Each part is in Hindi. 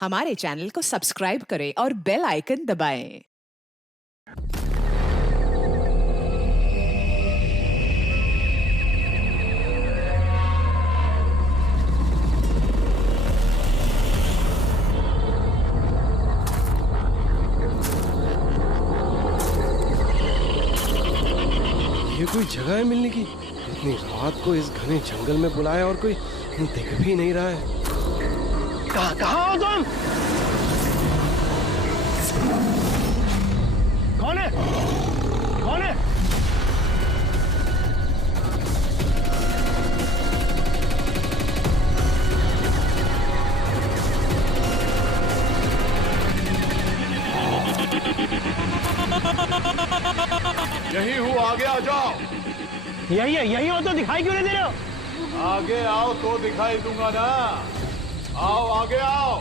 हमारे चैनल को सब्सक्राइब करें और बेल आइकन दबाएं। ये कोई जगह है मिलने की? इतनी रात को इस घने जंगल में बुलाया और कोई दिख भी नहीं रहा है। कहाँ हो तुम? कौन है? कौन है? यही हूँ, आगे आ जाओ। यही हो तो दिखाई क्यों नहीं दे रहे हो? आगे आओ तो दिखाई दूंगा ना। आओ आगे आओ।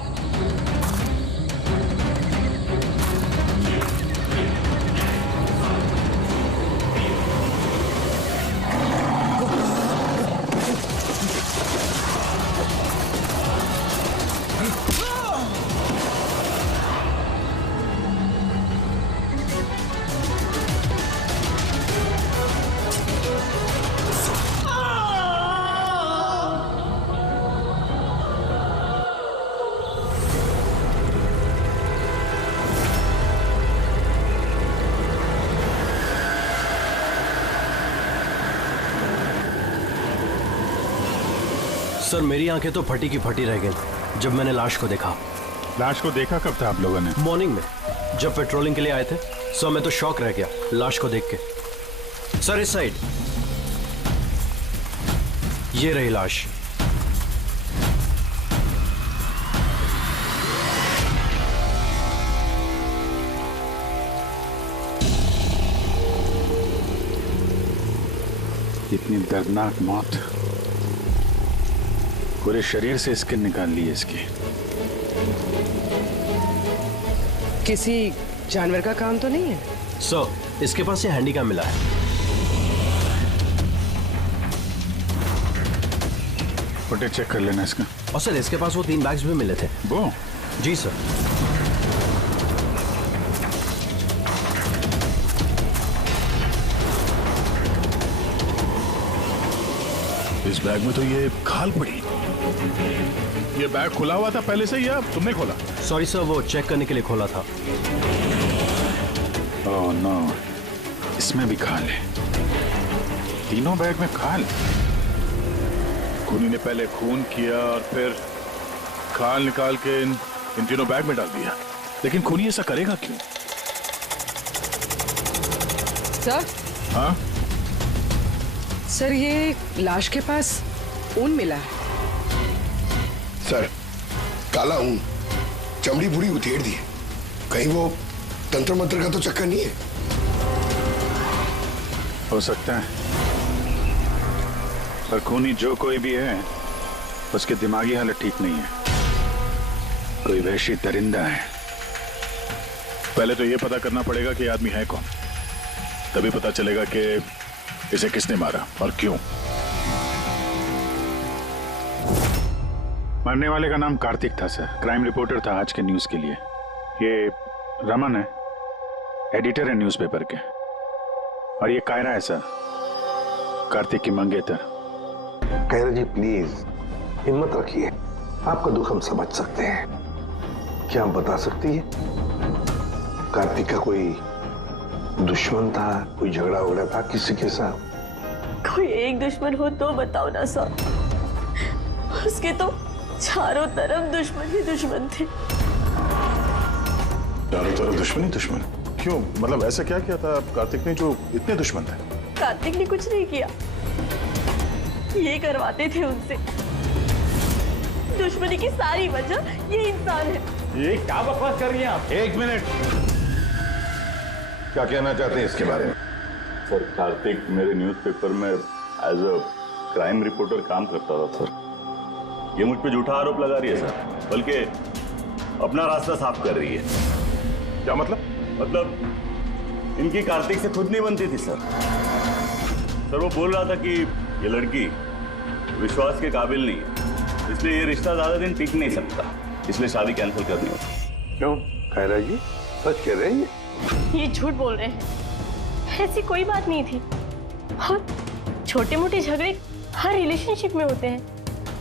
सर, मेरी आंखें तो फटी की फटी रह गई जब मैंने लाश को देखा। लाश को देखा कब था आप लोगों ने? मॉर्निंग में जब पेट्रोलिंग के लिए आए थे। सर, मैं तो शॉक रह गया लाश को देख के। सर, इस साइड ये रही लाश। इतनी दर्दनाक मौत, पूरे शरीर से स्किन निकाल ली है इसकी। किसी जानवर का काम तो नहीं है? सर, इसके पास ये हैंडी कैम मिला है। फुटेज चेक कर लेना इसका। और सर, इसके पास वो 3 बैग्स भी मिले थे। वो? जी सर। इस बैग में तो ये खाल पड़ी। ये बैग खुला हुआ था पहले से या तुमने खोला? सॉरी सर, वो चेक करने के लिए खोला था। ओह नो, इसमें भी खाल है। तीनों बैग में खाल। खूनी ने पहले खून किया और फिर खाल निकाल के इन तीनों बैग में डाल दिया। लेकिन खूनी ऐसा करेगा क्यों? सर? हाँ सर, ये लाश के पास ऊन मिला है। सर, काला ऊन, चमड़ी पूरी उधेड़ दी है। कहीं वो तंत्र मंत्र का तो चक्कर नहीं है? हो सकता है, पर खूनी जो कोई भी है उसकी दिमागी हालत ठीक नहीं है। कोई वहशी दरिंदा है। पहले तो ये पता करना पड़ेगा कि आदमी है कौन, तभी पता चलेगा कि इसे किसने मारा और क्यों। मरने वाले का नाम कार्तिक था सर, क्राइम रिपोर्टर था आज के न्यूज के लिए। ये रमन है, एडिटर है न्यूज़पेपर के। और ये कायरा है सर, कार्तिक की मंगेतर। कायरा जी प्लीज हिम्मत रखिए, आपका दुख हम समझ सकते हैं। क्या आप बता सकती है कार्तिक का कोई दुश्मन था, कोई झगड़ा वगड़ा था किसी के साथ? कोई एक दुश्मन हो तो बताओ ना सर। उसके तो चारों तरफ दुश्मन ही दुश्मन थे। चारों तरफ दुश्मन ही दुश्मन? क्यों? मतलब ऐसा क्या किया था कार्तिक ने जो इतने दुश्मन थे? कार्तिक ने कुछ नहीं किया, ये करवाते थे उनसे। दुश्मनी की सारी वजह ये इंसान है। ये क्या बकवास कर रही हैं आप? एक मिनट, क्या कहना चाहते हैं इसके बारे में? सर, कार्तिक मेरे न्यूज़पेपर में एज अ क्राइम रिपोर्टर काम करता था सर। ये मुझ पे झूठा आरोप लगा रही है सर, बल्कि अपना रास्ता साफ कर रही है। क्या मतलब? मतलब इनकी कार्तिक से खुद नहीं बनती थी सर। सर, वो बोल रहा था कि ये लड़की विश्वास के काबिल नहीं है, इसलिए ये रिश्ता ज्यादा दिन टिक नहीं सकता। इसलिए शादी कैंसिल करनी होगी। क्यों खैरा जी, सच कह रहे हैं ये झूठ बोल रहे हैं, ऐसी कोई बात नहीं थी। और छोटे मोटे झगड़े हर रिलेशनशिप में होते हैं।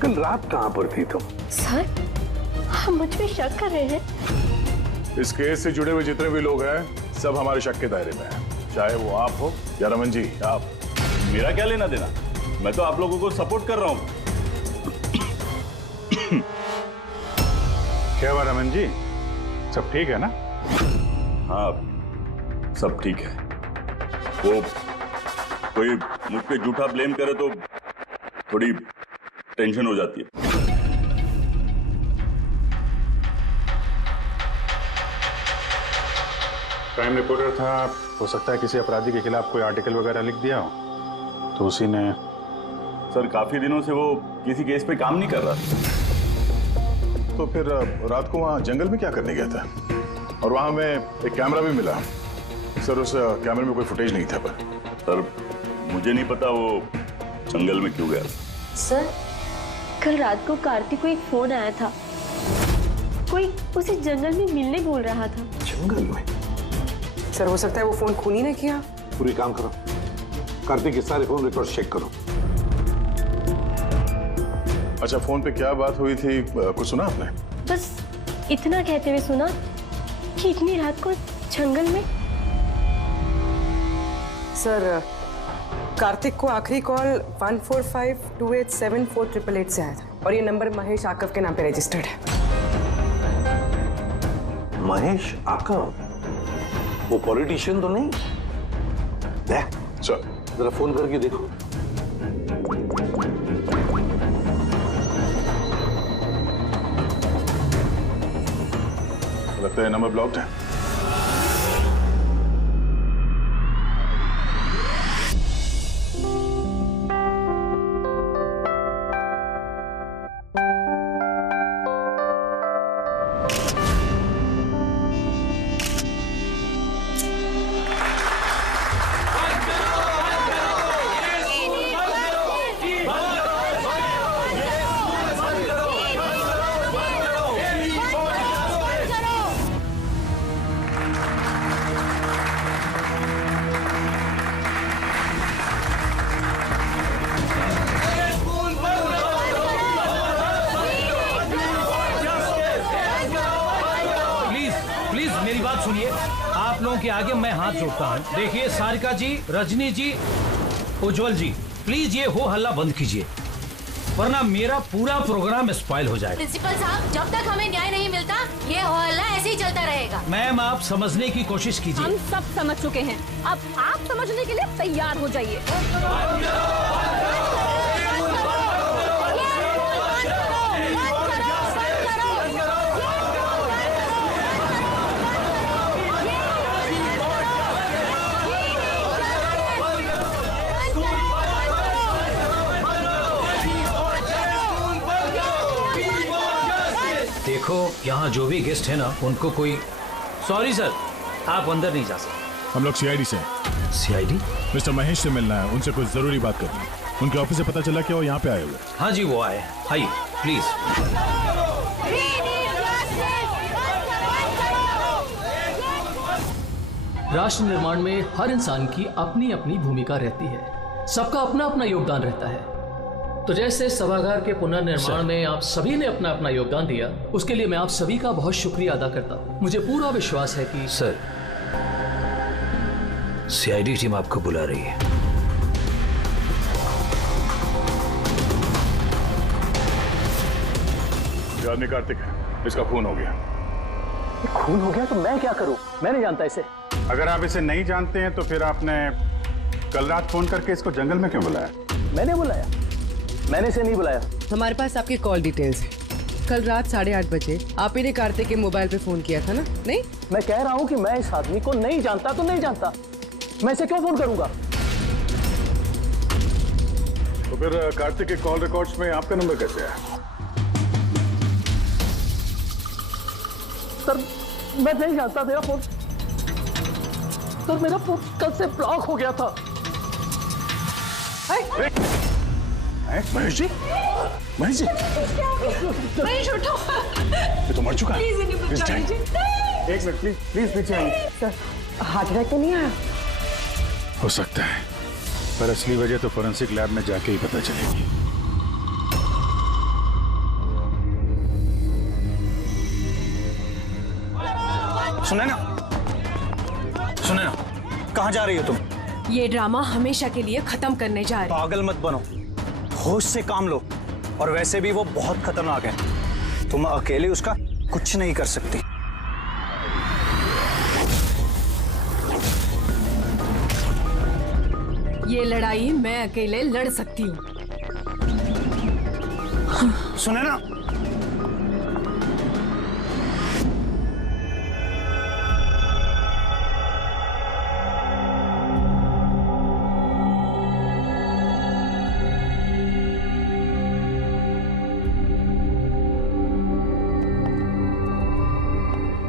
कल रात कहाँ पर थी तुम? सर, आप मुझ पे शक कर रहे हैं? इस केस से जुड़े हुए जितने भी लोग हैं सब हमारे शक के दायरे में हैं, चाहे वो आप हो या रमन जी आप। मेरा क्या लेना देना, मैं तो आप लोगों को सपोर्ट कर रहा हूँ। क्या हुआ रमन जी, सब ठीक है ना? हाँ सब ठीक है। वो कोई मुझ पे झूठा ब्लेम करे तो थोड़ी टेंशन हो जाती है। क्राइम रिपोर्टर था, हो सकता है किसी अपराधी के खिलाफ कोई आर्टिकल वगैरह लिख दिया हो, तो उसी ने। सर काफी दिनों से वो किसी केस पे काम नहीं कर रहा था। तो फिर रात को वहां जंगल में क्या करने गया था? और वहां हमें एक कैमरा भी मिला। सर उस कैमरे में कोई फुटेज नहीं था। पर सर मुझे नहीं पता वो जंगल में क्यों गया। सर, कल रात को कार्तिक को एक फोन आया था, कोई उसे जंगल में मिलने बोल रहा था। जंगल में? सर, हो सकता है वो फोन खूनी ने किया। पूरी काम करो, कार्तिक के सारे फोन रिकॉर्ड चेक करो। अच्छा, फोन पे क्या बात हुई थी, कुछ सुना आपने? बस इतना कहते हुए सुना कि इतनी रात को जंगल में। सर, कार्तिक को आखिरी कॉल 1452874888 से आया था और ये नंबर महेश आकव के नाम पे रजिस्टर्ड है। महेश आकव? वो पॉलिटिशियन तो नहीं? चल जरा फोन करके देखो। लगता है नंबर ब्लॉक्ड है। मेरी बात सुनिए, आप लोगों के आगे मैं हाथ जोड़ता हूँ। देखिए सारिका जी, रजनी जी, उज्जवल जी, प्लीज ये हो हल्ला बंद कीजिए, वरना मेरा पूरा प्रोग्राम स्पॉइल हो जाएगा। प्रिंसिपल साहब, जब तक हमें न्याय नहीं मिलता ये हो हल्ला ऐसे ही चलता रहेगा। मैम आप समझने की कोशिश कीजिए। हम सब समझ चुके हैं, अब आप समझने के लिए तैयार हो जाइए। देखो यहाँ जो भी गेस्ट है ना, उनको कोई। सॉरी सर, आप अंदर नहीं जा सकते। हम लोग सीआईडी से हैं। सीआईडी? मिस्टर महेश से मिलना है, उनसे कुछ जरूरी बात करनी है। उनके ऑफिस से पता चला कि वो यहाँ पे आए हुए। हाँ जी वो आए, आइए प्लीज। राष्ट्र निर्माण में हर इंसान की अपनी अपनी भूमिका रहती है, सबका अपना अपना योगदान रहता है। तो जैसे सभागार के पुनर्निर्माण में आप सभी ने अपना अपना योगदान दिया, उसके लिए मैं आप सभी का बहुत शुक्रिया अदा करता हूँ। मुझे पूरा विश्वास है कि सर, सीआईडी टीम आपको बुला रही है। ये आदमी कार्तिक है, इसका खून हो गया। खून हो गया तो मैं क्या करूं? मैं नहीं जानता इसे। अगर आप इसे नहीं जानते हैं तो फिर आपने कल रात फोन करके इसको जंगल में क्यों बुलाया? मैंने बुलाया? मैंने इसे नहीं बुलाया। हमारे पास आपकी कॉल डिटेल्स है। कल रात 8:30 बजे आप ही ने कार्तिक के मोबाइल पे फोन किया था ना? नहीं, मैं कह रहा हूं कि मैं इस आदमी को नहीं जानता तो नहीं जानता, मैं इसे क्यों फोन करूंगा? तो फिर कार्तिक के कॉल रिकॉर्ड्स में आपका नंबर कैसे है? सर मैं नहीं जानता, मेरा फोन कल से ब्लॉक हो गया था। महेश जी, महेश जी, महेश उठो। ये तो मर चुका है। प्लीज इन्हें बचा लीजिए। एक मिनट प्लीज, प्लीज पीछे आइए। सर हार्ट अटैक तो नहीं आया? हो सकता है, पर असली वजह तो फोरेंसिक लैब में जाके ही पता चलेगी। सुने ना, कहाँ जा रही हो तुम? ये ड्रामा हमेशा के लिए खत्म करने जा रहे हैं। पागल मत बनो, होश से काम लो। और वैसे भी वो बहुत खतरनाक है, तुम अकेले उसका कुछ नहीं कर सकती। ये लड़ाई मैं अकेले लड़ सकती हूँ। सुने ना,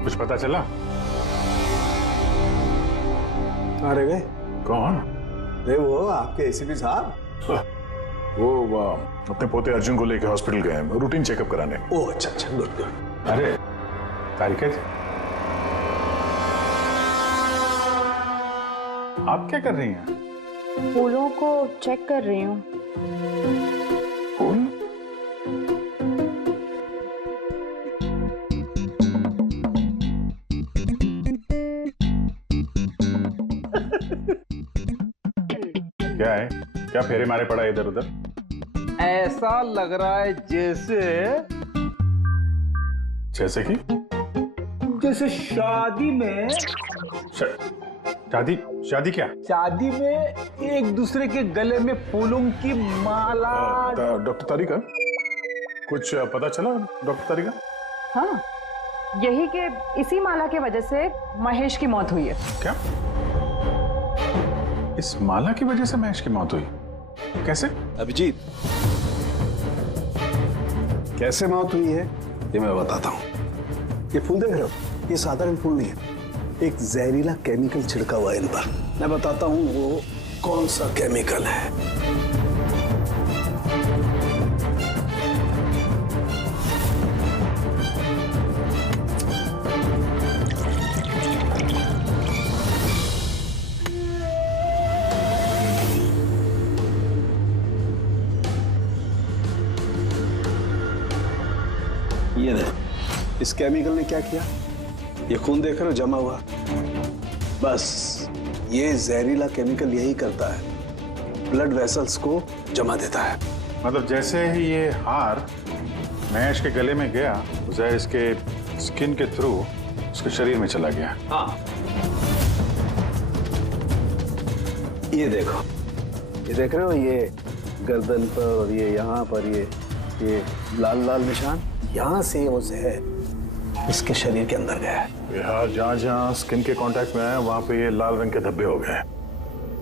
कुछ पता चला? अरे गए कौन? अरे वो आपके एसीपी साहब। वो अपने पोते अर्जुन को लेकर हॉस्पिटल गए हैं, रूटीन चेकअप कराने। ओह अच्छा अच्छा, गुड गुड। अरे तारिका जी, आप क्या कर रही हैं? फूलों को चेक कर रही हूँ। फूल? क्या है? क्या फेरे मारे पड़ा इधर उधर? ऐसा लग रहा है जैसे कि जैसे शादी में शादी क्या? शादी में एक दूसरे के गले में फूलों की माला। डॉक्टर तारिका, कुछ पता चला डॉक्टर तारिका? हाँ, यही कि इसी माला की वजह से महेश की मौत हुई है। क्या? इस माला की वजह से महेश की मौत हुई? कैसे? अभिजीत, कैसे मौत हुई है ये मैं बताता हूँ। ये फूल देख रहे हो, ये साधारण फूल नहीं है, एक जहरीला केमिकल छिड़का हुआ है इन पर। मैं बताता हूँ वो कौन सा केमिकल है। ये देखो, इस केमिकल ने क्या किया, ये खून देख रहे हो जमा हुआ, बस ये जहरीला केमिकल यही करता है, ब्लड वेसल्स को जमा देता है। मतलब जैसे ही ये हार महेश के गले में गया, जहर इसके स्किन के थ्रू उसके शरीर में चला गया। हाँ, ये देखो, ये देख रहे हो, ये गर्दन पर और ये यहाँ पर ये लाल लाल निशान, यहाँ से वो जहर इसके शरीर के अंदर गया है। यार जहाँ जहाँ स्किन के कांटेक्ट में आया वहाँ पे ये लाल रंग के धब्बे हो गए,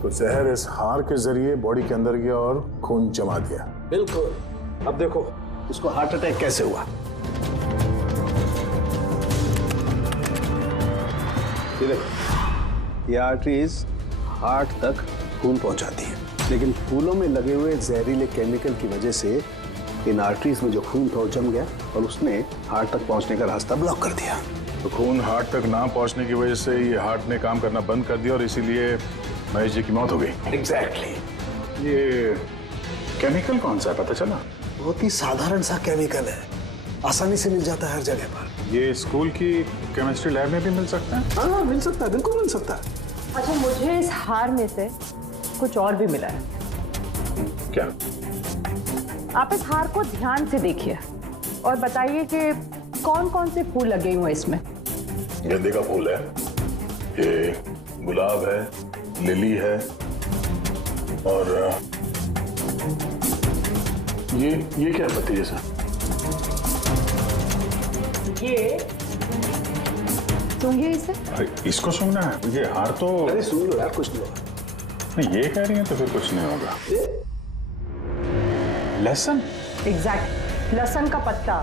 तो जहर इस हार के जरिए बॉडी के अंदर गया और खून जमा दिया। बिल्कुल। अब देखो इसको हार्ट अटैक कैसे हुआ। ये देखो, ये आर्टरीज हार्ट तक खून पहुंचाती है, लेकिन फूलों में लगे हुए जहरीले केमिकल की वजह से इन आर्टरीज में जो खून था वो जम गया और उसने हार्ट तक पहुंचने का रास्ता ब्लॉक कर दिया। तो खून हार्ट तक ना पहुंचने की वजह से ये हार्ट ने काम करना बंद कर दिया और इसीलिए महेश जी की मौत हो गई। एग्जैक्टली। ये केमिकल कौन सा है, पता चला? बहुत ही साधारण सा केमिकल है, आसानी से मिल जाता है हर जगह पर। ये स्कूल की केमिस्ट्री लैब में भी मिल सकता है? हाँ, मिल सकता है, बिल्कुल मिल सकता है। अच्छा, मुझे इस हार में से कुछ और भी मिला है। क्या? आप इस हार को ध्यान से देखिए और बताइए कि कौन कौन से फूल लगे हुए हैं इसमें। गेंदे का फूल है, ये गुलाब है, लिली है और ये क्या पत्ती जैसा? ये सूंघिए इसे। अरे इसको सूंघना है? ये हार तो अरे सूंघ लो यार, कुछ नहीं होगा। नहीं, ये कह रही है तो फिर कुछ नहीं होगा। लहसुन? एग्जैक्ट, लहसुन का पत्ता,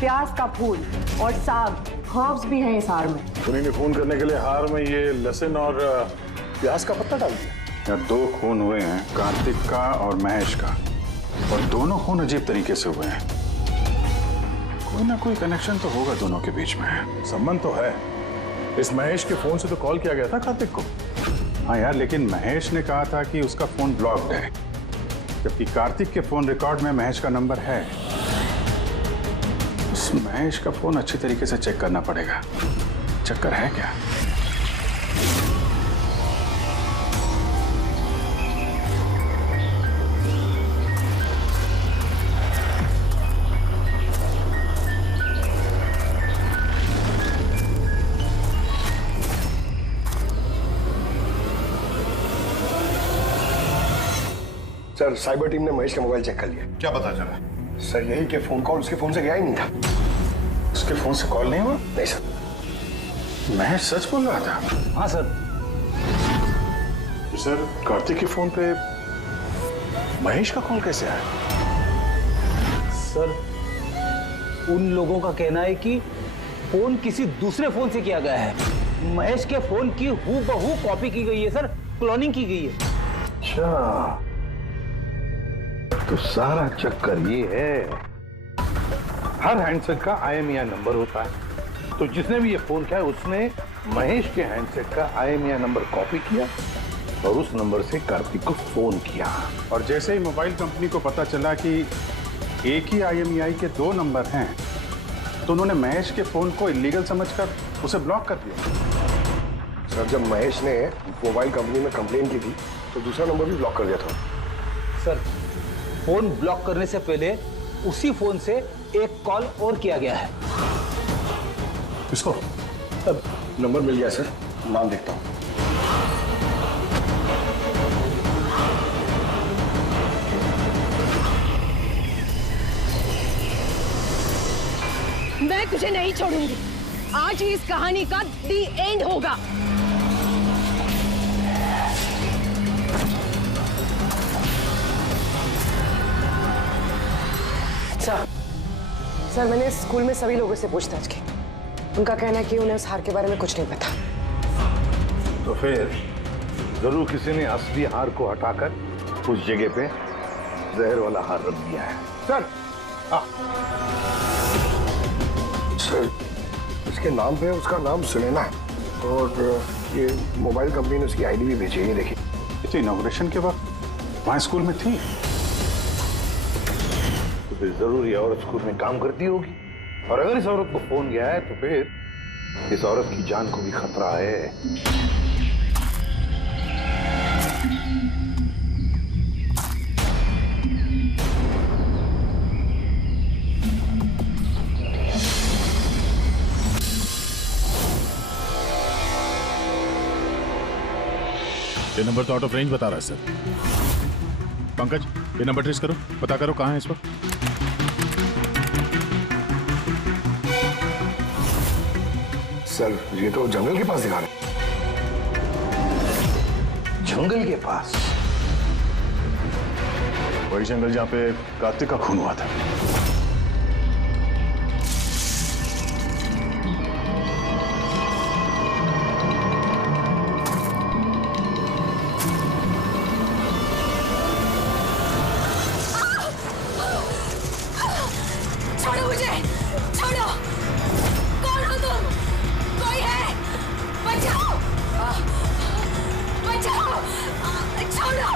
प्याज का फूल और साग, हर्ब्स भी हैं इस हार में। उन्हीं ने खून करने के लिए हार में ये लहसुन और प्याज का पत्ता डाल दिया। यहाँ 2 खून हुए हैं, कार्तिक का और महेश का। और दोनों खून अजीब तरीके से हुए हैं। कोई ना कोई कनेक्शन तो होगा दोनों के बीच में। संबंध तो है। इस महेश के फोन से तो कॉल किया गया था कार्तिक को। हाँ यार, लेकिन महेश ने कहा था कि उसका फोन ब्लॉक्ड है, जबकि कार्तिक के फोन रिकॉर्ड में महेश का नंबर है। इस महेश का फोन अच्छी तरीके से चेक करना पड़ेगा। चक्कर है क्या? सर, साइबर टीम ने महेश का मोबाइल चेक कर लिया। क्या पता चला? सर, यही कि फोन कॉल उसके फोन से गया ही नहीं था। उसके फोन से कॉल नहीं हुआ? नहीं सर। महेश सच बोल रहा था? हाँ सर। सर, कार्तिक के फोन पे महेश का कॉल कैसे आया? सर, उन लोगों का कहना है कि फोन किसी दूसरे फोन से किया गया है। महेश के फोन की हूबहू कॉपी की गई है सर, क्लोनिंग की गई है। अच्छा, तो सारा चक्कर ये है, हर हैंडसेट का IMEI नंबर होता है। तो जिसने भी ये फोन किया उसने महेश के हैंडसेट का IMEI नंबर कॉपी किया और उस नंबर से कार्तिक को फोन किया। और जैसे ही मोबाइल कंपनी को पता चला कि एक ही IMEI के 2 नंबर हैं, तो उन्होंने महेश के फोन को इलीगल समझकर उसे ब्लॉक कर दिया। सर, जब महेश ने मोबाइल कंपनी में कंप्लेन की थी तो दूसरा नंबर भी ब्लॉक कर दिया था। सर, फोन ब्लॉक करने से पहले उसी फोन से एक कॉल और किया गया है। किसको? अब नंबर मिल गया सर, नाम देखता हूँ। मैं तुझे नहीं छोड़ूंगी। आज ही इस कहानी का दी एंड होगा। सर, मैंने स्कूल में सभी लोगों से पूछताछ की। उनका कहना है कि उन्हें उस हार के बारे में कुछ नहीं पता। तो फिर जरूर किसी ने असली हार को हटाकर उस जगह पे जहर वाला हार रख दिया है। सर, सर, इसके नाम पे उसका नाम सुनैना है और ये मोबाइल कंपनी ने उसकी आईडी भी भेजी है। देखिए, तो इनॉग्रेशन के वक्त वहां स्कूल में थी, तो फिर जरूर ये औरत स्कूल में काम करती होगी। और अगर इस औरत को फोन गया है तो फिर इस औरत की जान को भी खतरा है। ये नंबर तो आउट ऑफ रेंज बता रहा है सर। पंकज, ये नंबर ट्रेस करो, पता करो कहाँ है इस वक्त। सर, ये तो जंगल के पास दिखा रहे। जंगल के पास? वही जंगल जहाँ पे कार्तिक का खून हुआ था। छोड़ो मुझे, छोड़ो। कौन हो तुम? कोई है? बचाओ, बचाओ, छोड़ो।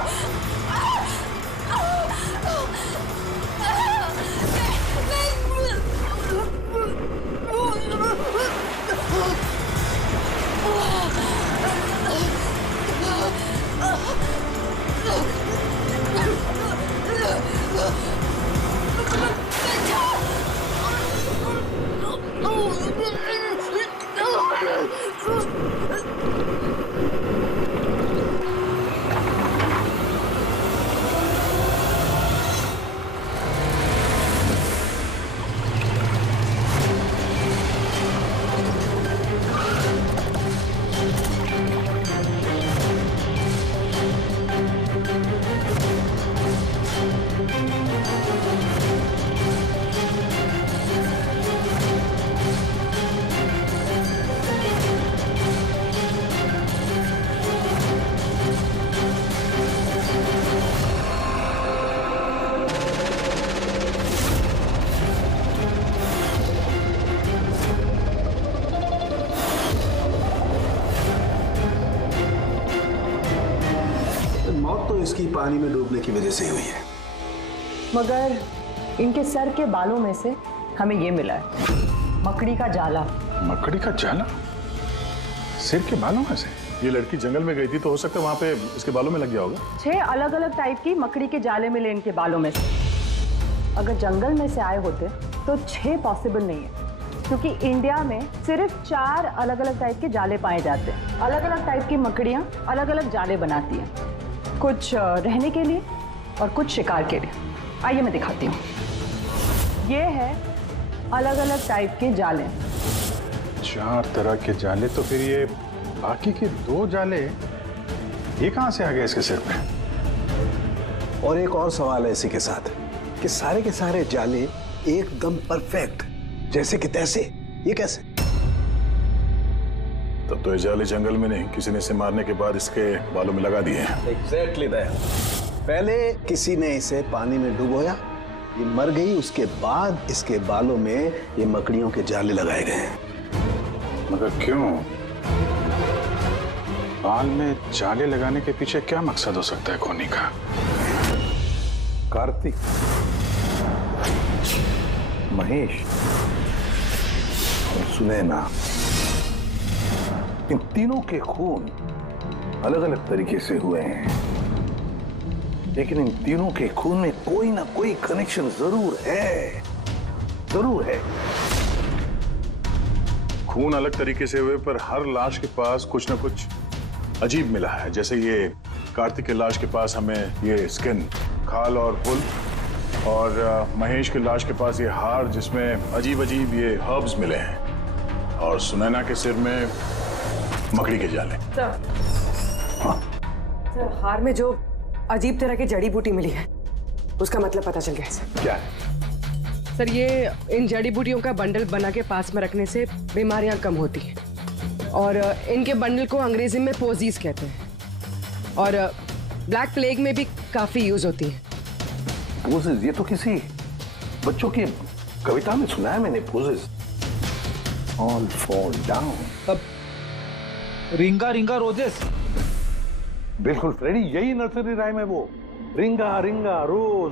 उसकी पानी में डूबने की वजह से हुई है। मगर इनके सर के बालों में से हमें ये मिला है, मकड़ी का जाला। मकड़ी का जाला? सिर के बालों में से? ये लड़की जंगल में गई थी तो हो सकता है वहां पे इसके बालों में लग गया होगा। 6 अलग अलग टाइप की मकड़ी के जाले मिले इनके बालों में से। अगर जंगल में से आए होते तो 6 पॉसिबल नहीं है, क्योंकि इंडिया में सिर्फ 4 अलग अलग टाइप के जाले पाए जाते हैं। अलग अलग टाइप की मकड़ियाँ अलग अलग जाले बनाती हैं, कुछ रहने के लिए और कुछ शिकार के लिए। आइए मैं दिखाती हूँ। ये है अलग अलग टाइप के जाले। 4 तरह के जाले, तो फिर ये बाकी के 2 जाले ये कहां से आ गए इसके सिर पे? और एक और सवाल है इसी के साथ कि सारे के सारे जाले एकदम परफेक्ट जैसे कि तैसे, ये कैसे? तब तो ये जाले जंगल में नहीं, किसी ने इसे मारने के बाद इसके बालों में लगा दिए हैं। Exactly that. पहले किसी ने इसे पानी में डुबोया, ये मर गई, उसके बाद इसके बालों में ये मकड़ियों के जाले लगाए गए हैं। मगर क्यों? बाल में जाले लगाने के पीछे क्या मकसद हो सकता है कोनी का? कार्तिक, महेश और सुनैना, इन तीनों के खून अलग अलग तरीके से हुए हैं, लेकिन इन तीनों के खून में कोई ना कोई कनेक्शन जरूर है, जरूर है। खून अलग तरीके से हुए पर हर लाश के पास कुछ ना कुछ अजीब मिला है। जैसे ये कार्तिक के लाश के पास हमें ये स्किन, खाल और वुल, और महेश के लाश के पास ये हार जिसमें अजीब अजीब ये हर्ब्स मिले हैं, और सुनैना के सिर में मकड़ी के जाले। सर, हार में जो अजीब तरह की जड़ी बूटी मिली है उसका मतलब पता चल गया सर। क्या है? सर, ये इन जड़ी बूटियों का बंडल बना के पास में रखने से बीमारियां कम होती हैं, और इनके बंडल को अंग्रेजी में पोजीज कहते हैं, और ब्लैक प्लेग में भी काफी यूज होती है। पोजेस? ये तो किसी बच्चों की कविता में सुना है मैंने। Posies, all fall down. अब रिंगा रिंगा रोजेस। बिल्कुल फ्रेडी, यही नर्सरी राइम है वो। Ringa ringa rose,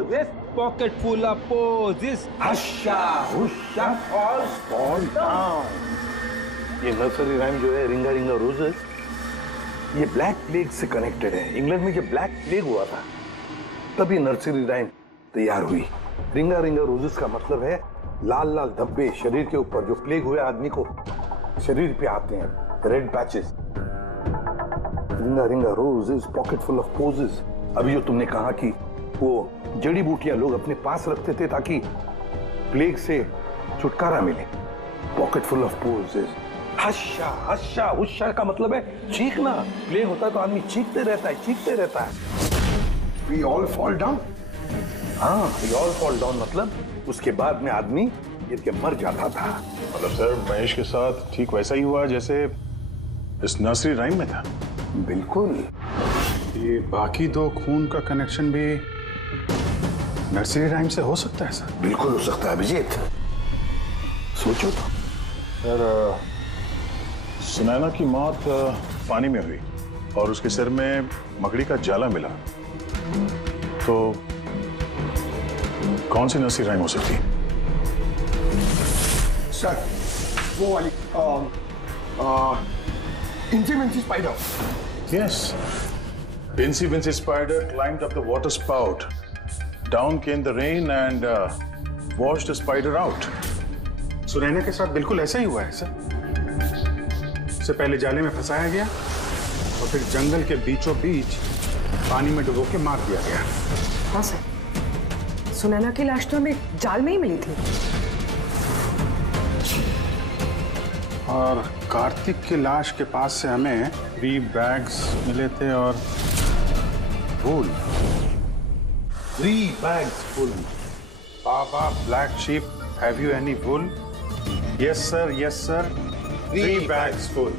pocket full of posies, husha husha all fall down. ये नर्सरी राइम जो है रिंगा रिंगा रोजेस, ये ब्लैक प्लेग से कनेक्टेड है। इंग्लैंड में जब ब्लैक प्लेग हुआ था तब ये नर्सरी राइम तैयार हुई। रिंगा रिंगा रोजेस का मतलब है लाल लाल धब्बे शरीर के ऊपर जो प्लेग हुए आदमी को शरीर पे आते हैं, रेड पैचेस। रिंगा रिंगा roses, pocket full of posies. अभी जो तुमने कहा कि वो जड़ी बूटियां लोग अपने पास रखते थे ताकि प्लेग से छुटकारा मिले, पॉकेट फुल ऑफ पोजेस। हश्शा हश्शा हुश्शा का मतलब है चीखना। प्लेग होता है तो आदमी चीखते रहता है, चीखते रहता है। We all fall down। हाँ, we all fall down मतलब उसके बाद में आदमी गिर के मर जाता था। मतलब सर महेश के साथ ठीक वैसा ही हुआ जैसे इस नर्सरी राइम में था। बिल्कुल। ये बाकी 2 खून का कनेक्शन भी नर्सरी राइम से हो सकता है सर? बिल्कुल हो सकता है अभिजीत, सोचो तो। सर, सुनैना की मौत पानी में हुई और उसके सिर में मकड़ी का जाला मिला, तो कौन सी नर्सरी राइम हो सकती है? सर, वो वाली इंची Vinci spider. Yes. Incy Wincy Spider climbed up the water spout. Down came the rain and washed the spider out. Sunaina के साथ बिल्कुल ऐसा ही हुआ है सर। इससे पहले जाले में फंसाया गया और फिर जंगल के बीचों बीच पानी में डुबो के मार दिया गया। हाँ सर, सुनैना की लाश तो हमें जाल में ही मिली थी। और कार्तिक की लाश के पास से हमें 3 बैग्स मिले थे और वूल। 3 bags full। Baba, black sheep, have you any wool? Yes sir, yes sir. 3 bags full।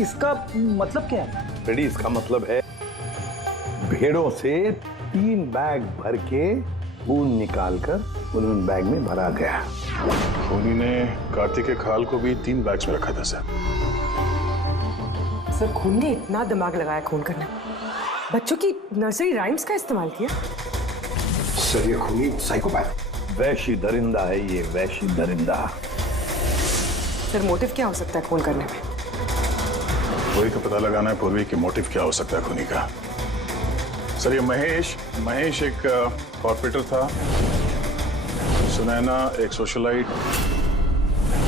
इसका मतलब क्या है? फ्रेडी, इसका मतलब है भेड़ों से 3 बैग भर के खून निकालकर उन बैग में भरा गया। खूनी ने कार्तिक के खाल को भी 3 बैग्स में रखा था सर। सर खून ने इतना दिमाग लगाया खून करने, बच्चों की नर्सरी राइम्स का इस्तेमाल किया। सर ये खूनी साइकोपैथ, वैशी दरिंदा है ये, वैशी दरिंदा। सर मोटिव क्या हो सकता है खून करने में? वही तो पता लगाना है पूर्वी कि मोटिव क्या हो सकता है खूनी का। सर ये महेश एक कॉर्पोरेटर था, सुनैना एक सोशलाइट,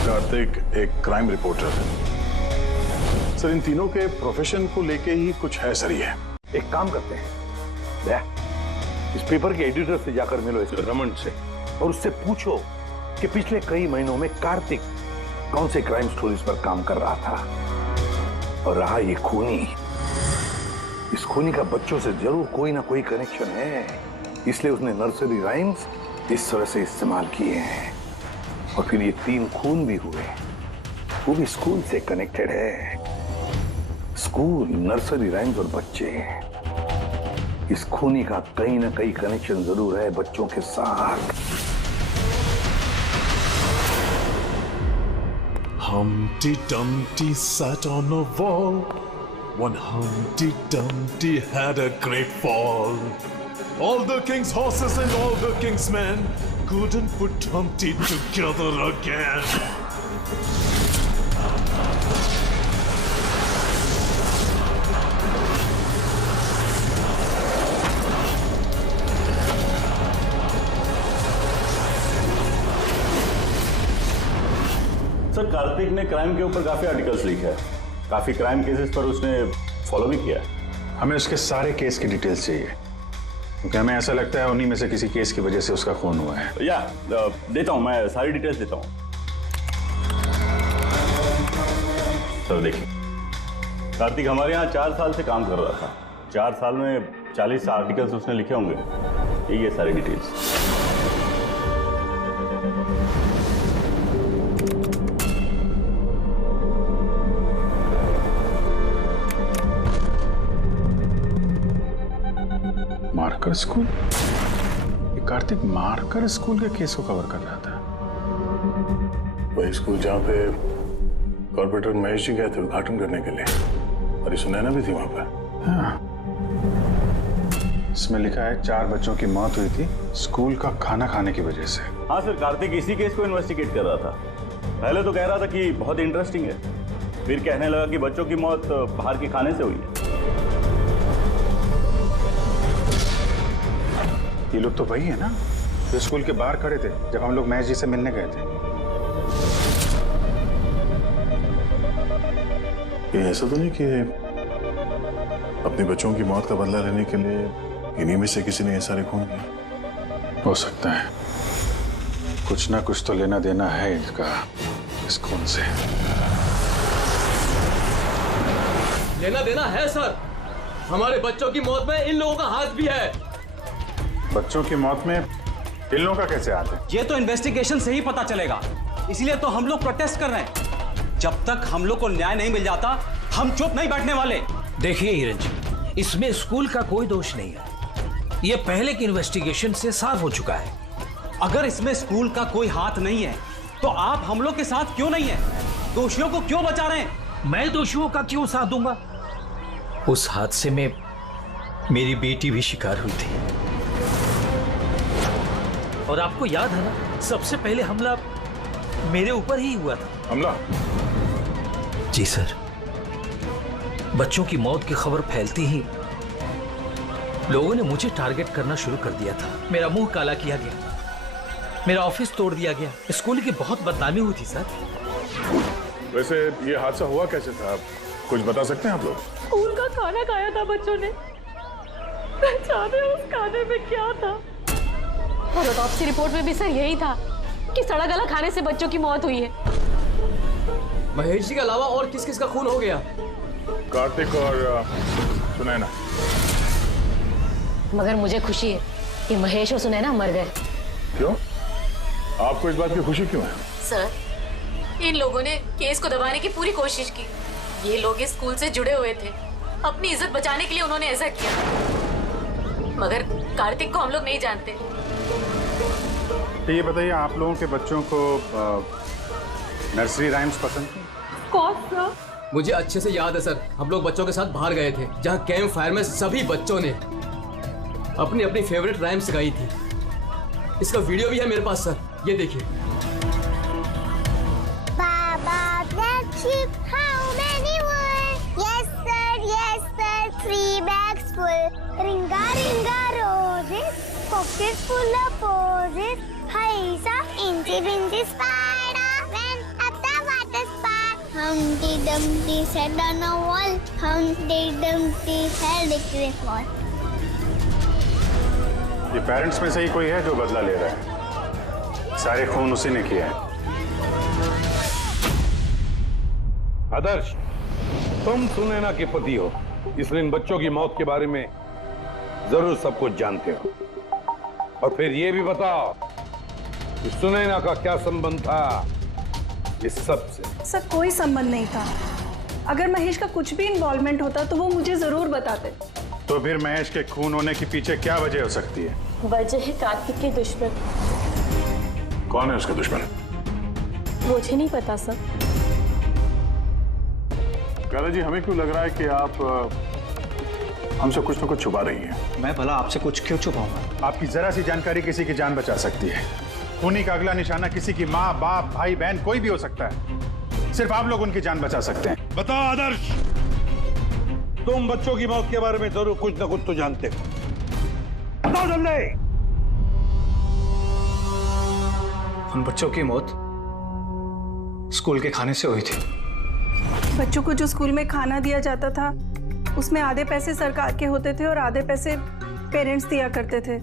कार्तिक एक क्राइम रिपोर्टर। सर इन तीनों के प्रोफेशन को लेके ही कुछ है सर ये। एक काम करते हैं, इस पेपर के एडिटर से जाकर मिलो, इस रमन से, और उससे पूछो कि पिछले कई महीनों में कार्तिक कौन से क्राइम स्टोरीज पर काम कर रहा था। और रहा ये खूनी, इस खूनी का बच्चों से जरूर कोई ना कोई कनेक्शन है, इसलिए उसने नर्सरी राइम्स इस तरह से इस्तेमाल किए हैं। और फिर ये 3 खून भी हुए, वो भी स्कूल से कनेक्टेड है। स्कूल, नर्सरी राइम्स और बच्चे, इस खूनी का कहीं ना कहीं कनेक्शन जरूर है बच्चों के साथ। Humpty Dumpty sat on a wall. One Humpty Dumpty had a great fall. All the king's horses and all the king's men couldn't put Humpty together again. Sir Kartik ने क्राइम के ऊपर काफी आर्टिकल्स लिखे हैं, काफी क्राइम केसेस पर उसने फॉलो भी किया है। हमें उसके सारे केस की डिटेल्स चाहिए, क्योंकि हमें ऐसा लगता है उन्हीं में से किसी केस की वजह से उसका खून हुआ है। या देता हूं, मैं सारी डिटेल्स देता हूं। सर देखिए, कार्तिक हमारे यहाँ 4 साल से काम कर रहा था। 4 साल में 40 आर्टिकल्स उसने लिखे होंगे। ये सारी डिटेल्स। मार्कर स्कूल, ये कार्तिक मार्कर स्कूल के केस को कवर कर रहा था। वही स्कूल जहां पे कॉर्पोरेटर महेश जी गए थे उद्घाटन करने के लिए, और ये सुनैना भी थी वहां पर। हाँ। इसमें लिखा है 4 बच्चों की मौत हुई थी स्कूल का खाना खाने की वजह से। हाँ सर, कार्तिक इसी केस को इन्वेस्टिगेट कर रहा था। पहले तो कह रहा था कि बहुत इंटरेस्टिंग है, फिर कहने लगा कि बच्चों की मौत बाहर के खाने से हुई है। ये लोग तो वही है ना जो स्कूल के बाहर खड़े थे जब हम लोग महेश जी से मिलने गए थे। ये ऐसा तो नहीं कि अपने बच्चों की मौत का बदला लेने के लिए इन्हीं में से किसी ने ये सारे खून किए? हो सकता है कुछ ना कुछ तो लेना देना है इनका इस खून से। लेना देना है सर, हमारे बच्चों की मौत में इन लोगों का हाथ भी है। बच्चों की मौत में इन लोगों का कैसे हाथ है? ये तो इन्वेस्टिगेशन से ही पता चलेगा, इसलिए तो हम लोग प्रोटेस्ट कर रहे हैं। जब तक हम लोग को न्याय नहीं मिल जाता हम चुप नहीं बैठने वाले। देखिए हिरन जी, इसमें स्कूल का कोई दोष नहीं है, ये पहले की इन्वेस्टिगेशन से साफ हो चुका है। अगर इसमें स्कूल का कोई हाथ नहीं है तो आप हम लोग के साथ क्यों नहीं है? दोषियों को क्यों बचा रहे हैं? मैं दोषियों का क्यों साथ दूंगा? उस हादसे में मेरी बेटी भी शिकार हुई थी, और आपको याद है ना, सबसे पहले हमला मेरे ऊपर ही हुआ था। हमला? जी सर। बच्चों की मौत की खबर फैलती ही लोगों ने मुझे टारगेट करना शुरू कर दिया था। मेरा मुंह काला किया गया, मेरा ऑफिस तोड़ दिया गया, स्कूल की बहुत बदनामी हुई थी सर। वैसे ये हादसा हुआ कैसे था, कुछ बता सकते हैं आप लोग? स्कूल का खाना खाया था बच्चों ने, जाने उस खाने में क्या था। और ऑटोप्सी रिपोर्ट में भी सर यही था कि सड़ा गला खाने से बच्चों की मौत हुई है। महेश जी के अलावा और किस किस का खून हो गया? कार्तिक और सुनैना। मगर मुझे खुशी है कि महेश और सुनैना मर गए। क्यों? आपको इस बात की खुशी क्यों है? सर, इन लोगों ने केस को दबाने की पूरी कोशिश की। ये लोग इस स्कूल से जुड़े हुए थे, अपनी इज्जत बचाने के लिए उन्होंने ऐसा किया। मगर कार्तिक को हम लोग नहीं जानते। तो ये बताइए, आप लोगों के बच्चों को नर्सरी राइम्स पसंद थी? कौन सा? मुझे अच्छे से याद है सर, हम लोग बच्चों के साथ बाहर गए थे जहाँ कैंप फायर में सभी बच्चों ने अपनी अपनी फेवरेट राइम्स गाई थी। इसका वीडियो भी है मेरे पास सर, ये देखिए। Baba, black sheep, how many wool? Yes sir, 3 bags full. Ringa, ringa roses, pockets full of posies. Haisa, incy wincy spider, went up the water spout. Humpty Dumpty sat on a wall. Humpty Dumpty had a great fall. ये पेरेंट्स में से ही कोई है जो बदला ले रहा है? सारे खून उसी ने किया है। आदर्श, तुम सुनैना के पति हो, इसलिए इन बच्चों की मौत के बारे में जरूर सब कुछ जानते हो। और फिर ये भी बताओ कि सुनैना का क्या संबंध था इस सब से? सर कोई संबंध नहीं था। अगर महेश का कुछ भी इन्वॉल्वमेंट होता तो वो मुझे जरूर बताते। तो फिर महेश के खून होने के पीछे क्या वजह हो सकती है? वजह है कार्तिक के दुश्मन। कौन है उसका दुश्मन? मुझे नहीं पता सर। काला जी, हमें क्यों लग रहा है कि आप हमसे कुछ न कुछ छुपा रही हैं? मैं भला आपसे कुछ क्यों छुपाऊंगा? आपकी जरा सी जानकारी किसी की जान बचा सकती है। खूनी का अगला निशाना किसी की माँ, बाप, भाई, बहन कोई भी हो सकता है। सिर्फ आप लोग उनकी जान बचा सकते हैं। बताओ आदर्श, तुम बच्चों की मौत के बारे में जरूर कुछ न कुछ तो जानते हो। बताओ जल्दी। उन बच्चों की मौत स्कूल के खाने से हुई थी। बच्चों को जो स्कूल में खाना दिया जाता था उसमें आधे पैसे सरकार के होते थे और आधे पैसे पेरेंट्स दिया करते थे,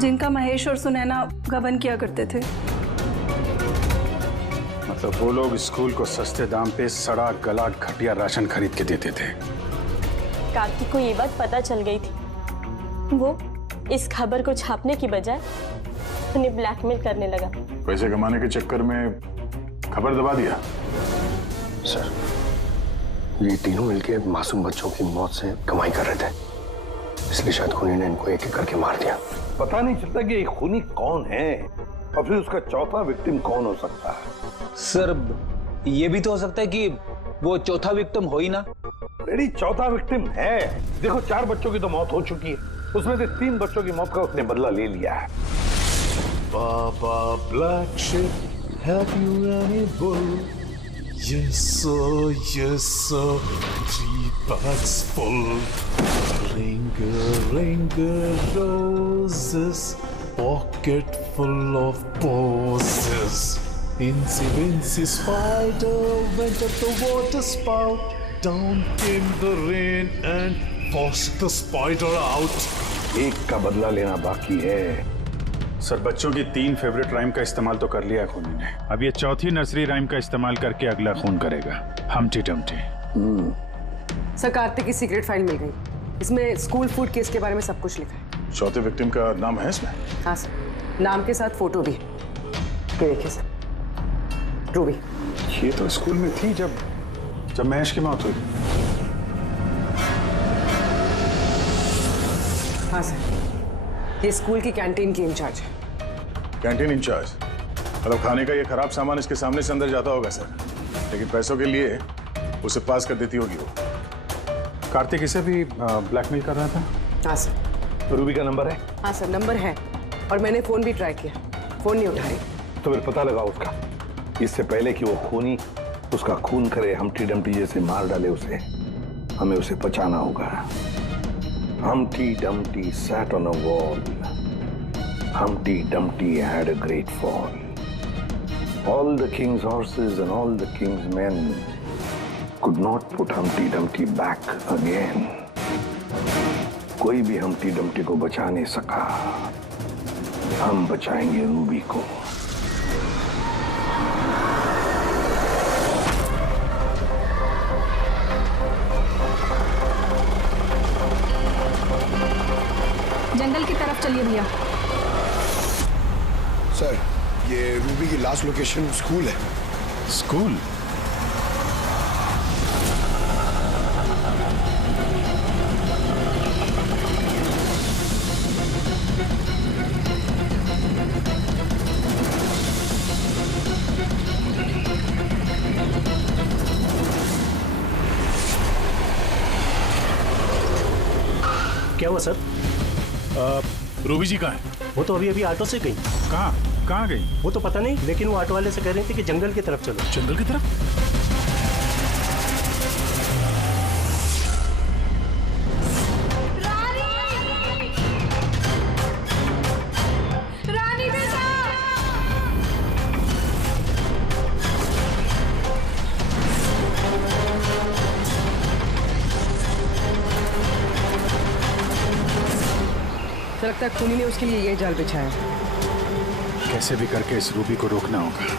जिनका महेश और सुनैना गबन किया करते थे। मतलब वो लोग स्कूल को सस्ते दाम पे सड़ा गला घटिया राशन खरीद के देते थे। कार्तिक को ये बात पता चल गई थी। वो इस खबर को छापने की बजाय उन्हें ब्लैकमेल करने लगा। पैसे कमाने के चक्कर में खबर दबा दिया। सर, ये तीनों मिलके मासूम बच्चों की मौत से कमाई कर रहे थे, इसलिए शायद खूनी ने इनको एक एक करके मार दिया। पता नहीं चलता कि एक खूनी कौन है और फिर उसका चौथा विक्टिम कौन हो सकता है। सर ये भी तो हो सकता है कि वो चौथा विक्टिम हो ही ना। रेडी, चौथा विक्टिम है। देखो, 4 बच्चों की तो मौत हो चुकी है, उसमें से 3 बच्चों की मौत का उसने बदला ले लिया है। Baba Black Sheep, have you any wool? Yes sir, 3 bags full. Ring roses, pocket full of posies. Incy wincy spider went up the water spout. Down came the rain and forced the spider out. एक का बदला लेना बाकी है। सर, बच्चों की 3 फेवरेट राइम का इस्तेमाल तो कर लिया है खूनी ने। अब ये चौथी नर्सरी राइम का इस्तेमाल करके अगला खून करेगा, हम्टी डम्टी। सर, कार्तिक की सीक्रेट फाइल मिल गई। इसमें स्कूल फूड केस के बारे में सब कुछ लिखा है। चौथे विक्टिम का नाम है इसमें? हाँ सर, नाम के साथ फोटो भी। ये देखिए सर, रूबी। ये तो स्कूल में थी जब महेश की मौत हुई। हाँ सर, ये स्कूल की कैंटीन की इंचार्ज है। Canteen incharge? मतलब खाने का ये खराब सामान इसके सामने से अंदर जाता होगा सर, लेकिन पैसों के लिए उसे पास कर देती होगी वो। कार्तिक इसे भी ब्लैकमेल कर रहा था? हाँ सर। रूबी का नंबर है? हाँ सर, नंबर है और मैंने फोन भी ट्राई किया, फोन नहीं उठा रही। तो फिर पता लगा उसका, इससे पहले कि वो खूनी उसका खून करे, हम्टी डम्टी जैसे मार डाले उसे, हमें उसे बचाना होगा। Humpty Dumpty sat on a wall. Humpty Dumpty had a great fall. All the king's horses and all the king's men could not put Humpty Dumpty back again. कोई भी Humpty Dumpty को बचा नहीं सका। हम बचाएंगे रूबी को। जंगल की तरफ चलिए भैया। सर, ये रूबी की लास्ट लोकेशन स्कूल है। स्कूल? क्या हुआ सर? रूबी जी कहाँ है? वो तो अभी अभी ऑटो से गई। कहाँ गई? वो तो पता नहीं, लेकिन वो ऑटो वाले से कह रही थी कि जंगल की तरफ चलो। जंगल की तरफ? लगता है खूनी ने उसके लिए ये जाल बिछाया। कैसे भी करके इस रूबी को रोकना होगा।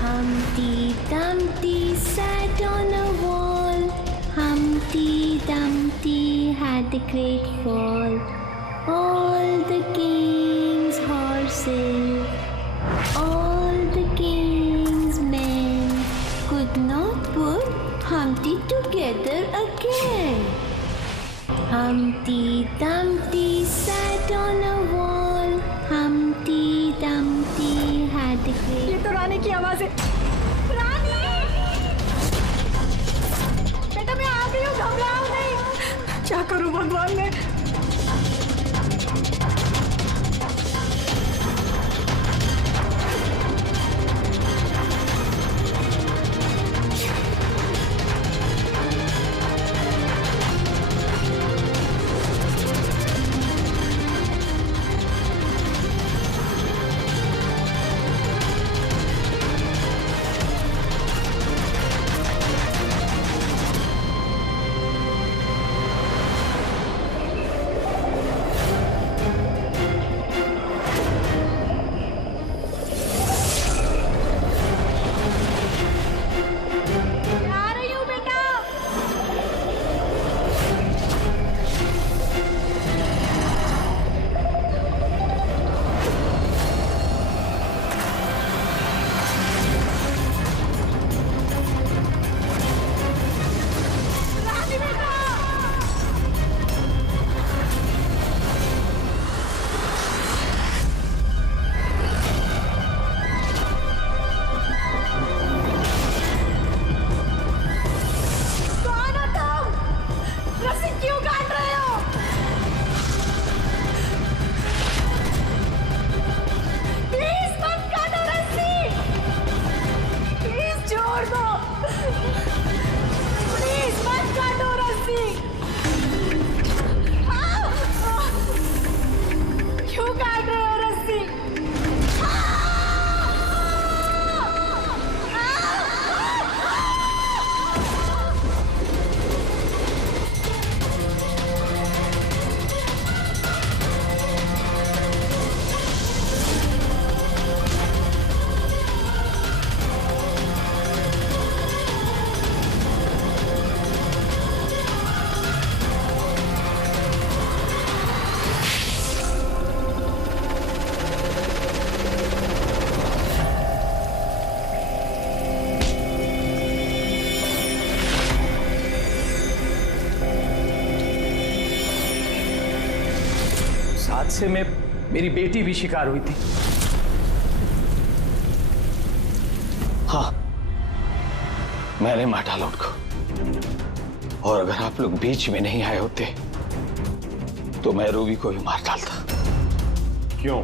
Humpty Dumpty sat on a wall. Humpty Dumpty had a great fall. All the king's horses, all the king's men could not put Humpty together again. Humpty Dumpty sat on a wall. Humpty Dumpty had a great... ये तो रानी की आवाज है। रानी! बेटा मैं आ गई हूँ, घबराओ नहीं। क्या करूँ भगवान मैं? हादसे में मेरी बेटी भी शिकार हुई थी। हाँ, मैंने मार डाला उनको। और अगर आप लोग बीच में नहीं आए होते तो मैं रूबी को भी मार डालता। क्यों?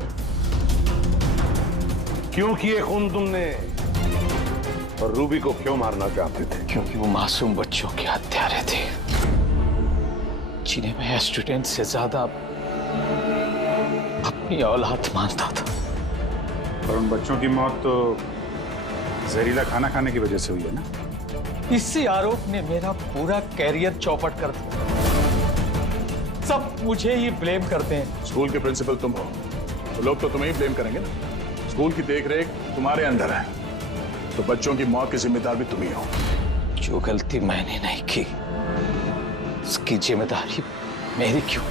क्यों किए खून तुमने? और रूबी को क्यों मारना चाहते थे? क्योंकि वो मासूम बच्चों के हत्यारे थे, जिन्हें मैं स्टूडेंट से ज्यादा अपनी औलाद मानता था। और उन बच्चों की मौत तो जहरीला खाना खाने की वजह से हुई है ना? इसी आरोप ने मेरा पूरा कैरियर चौपट कर दिया। सब मुझे ही ब्लेम करते हैं। स्कूल के प्रिंसिपल तुम हो तो लोग तो तुम्हें ही ब्लेम करेंगे ना। स्कूल की देखरेख तुम्हारे अंदर है तो बच्चों की मौत की जिम्मेदार भी तुम ही हो। जो गलती मैंने नहीं की उसकी जिम्मेदारी मेरी क्यों?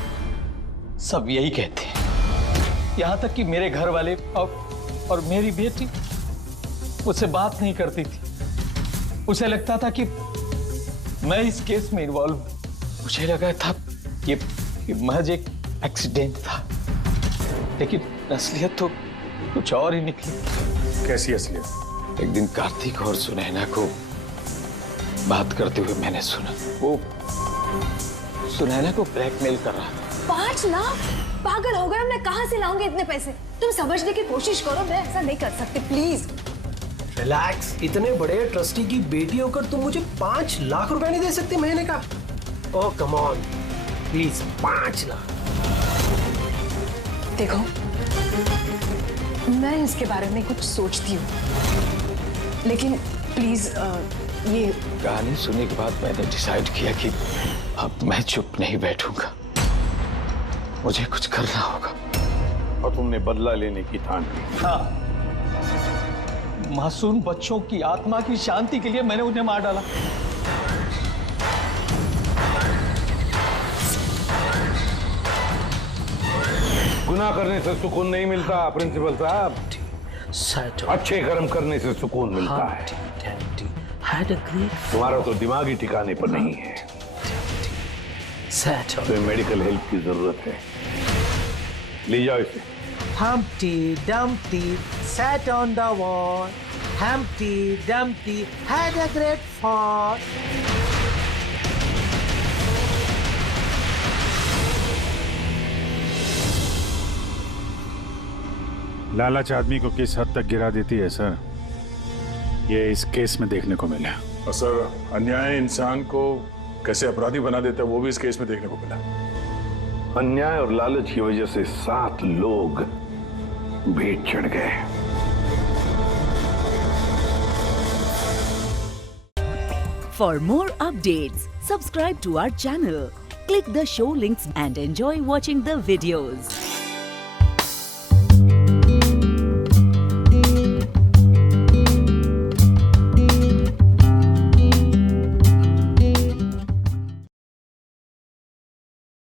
सब यही कहते हैं। यहां तक कि मेरे घर वाले और मेरी बेटी मुझसे बात नहीं करती थी। उसे लगता था कि मैं इस केस में इन्वॉल्व हूं। मुझे लगा था ये महज एक एक्सीडेंट था, लेकिन असलियत तो कुछ और ही निकली। कैसी असलियत? एक दिन कार्तिक और सुनैना को बात करते हुए मैंने सुना। वो सुनैना को ब्लैकमेल कर रहा था। 5 लाख? पागल हो गए, मैं कहां से लाऊंगी इतने पैसे? तुम समझने की कोशिश करो, मैं ऐसा नहीं कर सकती, प्लीज। रिलैक्स, इतने बड़े ट्रस्टी की बेटी होकर तुम मुझे 5 लाख रुपए नहीं दे सकती महीने का? ओह कम ऑन, प्लीज 5 लाख। देखो, मैं इसके बारे में कुछ सोचती हूँ, लेकिन प्लीज ये कहानी सुनने के बाद मैंने डिसाइड किया कि अब मैं चुप नहीं बैठूंगा, मुझे कुछ करना होगा। और तुमने बदला लेने की ठान ली? हाँ, मासूम बच्चों की आत्मा की शांति के लिए मैंने उन्हें मार डाला। गुनाह करने से सुकून नहीं मिलता प्रिंसिपल साहब, अच्छे कर्म करने से सुकून मिलता है। तुम्हारा तो दिमाग ही ठिकाने पर नहीं है। तुम्हें मेडिकल हेल्प की जरूरत है, ले जाओ इसे। Humpty Dumpty sat on the wall. Humpty Dumpty had a great fall. लालच आदमी को किस हद तक गिरा देती है सर, ये इस केस में देखने को मिला। और सर, अन्याय इंसान को कैसे अपराधी बना देता है वो भी इस केस में देखने को मिला। अन्याय और लालच की वजह से 7 लोग भेंट चढ़ गए। For more updates, subscribe to our channel, click the show links and enjoy watching the videos.